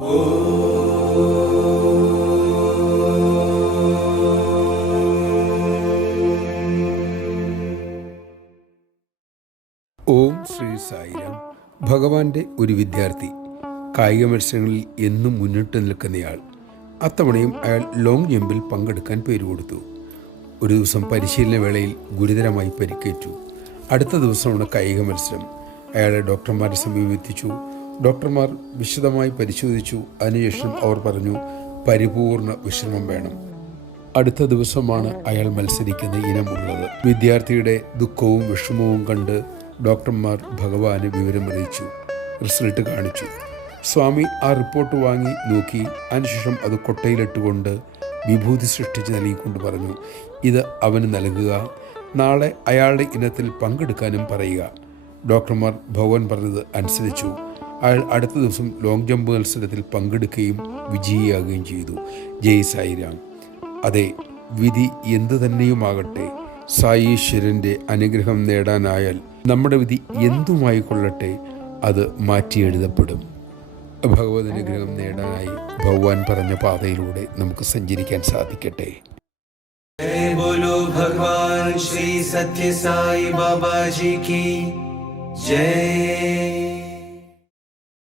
ഓം ശ്രീ സായിരാം. ഭഗവാന്റെ ഒരു വിദ്യാർത്ഥി, കായിക മത്സരങ്ങളിൽ എന്നും മുന്നിട്ട് നിൽക്കുന്നയാൾ. അത്തവണയും അയാൾ ലോങ് ജമ്പിൽ പങ്കെടുക്കാൻ പേര് കൊടുത്തു. ഒരു ദിവസം പരിശീലന വേളയിൽ ഗുരുതരമായി പരിക്കേറ്റു. അടുത്ത ദിവസമാണ് കായിക മത്സരം. അയാളെ ഡോക്ടർമാരെ സമീപിച്ചു. ഡോക്ടർമാർ വിശദമായി പരിശോധിച്ചു. അതിനുശേഷം അവർ പറഞ്ഞു, പരിപൂർണ വിശ്രമം വേണം. അടുത്ത ദിവസമാണ് അയാൾ മത്സരിക്കുന്ന ഇനമുള്ളത്. വിദ്യാർത്ഥിയുടെ ദുഃഖവും വിഷമവും കണ്ട് ഡോക്ടർമാർ ഭഗവാന് വിവരമറിയിച്ചു. റിസൾട്ട് കാണിച്ചു. സ്വാമി ആ റിപ്പോർട്ട് വാങ്ങി നോക്കി. അതിനുശേഷം അത് കൊട്ടയിലിട്ടുകൊണ്ട് വിഭൂതി സൃഷ്ടിച്ച് നൽകിക്കൊണ്ട് പറഞ്ഞു, ഇത് അവന് നൽകുക. നാളെ അയാളുടെ ഇനത്തിൽ പങ്കെടുക്കാനും പറയുക. ഡോക്ടർമാർ ഭഗവാൻ പറഞ്ഞത് അനുസരിച്ചു. അയാൾ അടുത്ത ദിവസം ലോങ് ജമ്പ് മത്സരത്തിൽ പങ്കെടുക്കുകയും വിജയിയാകുകയും ചെയ്തു. ജയ് സായിരാം. അതെ, വിധി എന്തു തന്നെയുമാകട്ടെ, സായീശ്വരൻ്റെ അനുഗ്രഹം നേടാനായാൽ നമ്മുടെ വിധി എന്തുമായിക്കൊള്ളട്ടെ, അത് മാറ്റിയെഴുതപ്പെടും. ഭഗവത് അനുഗ്രഹം നേടാനായി ഭഗവാൻ പറഞ്ഞ പാതയിലൂടെ നമുക്ക് സഞ്ചരിക്കാൻ സാധിക്കട്ടെ. जय बोलो भगवान श्री सत्य साई बाबा जी की जय.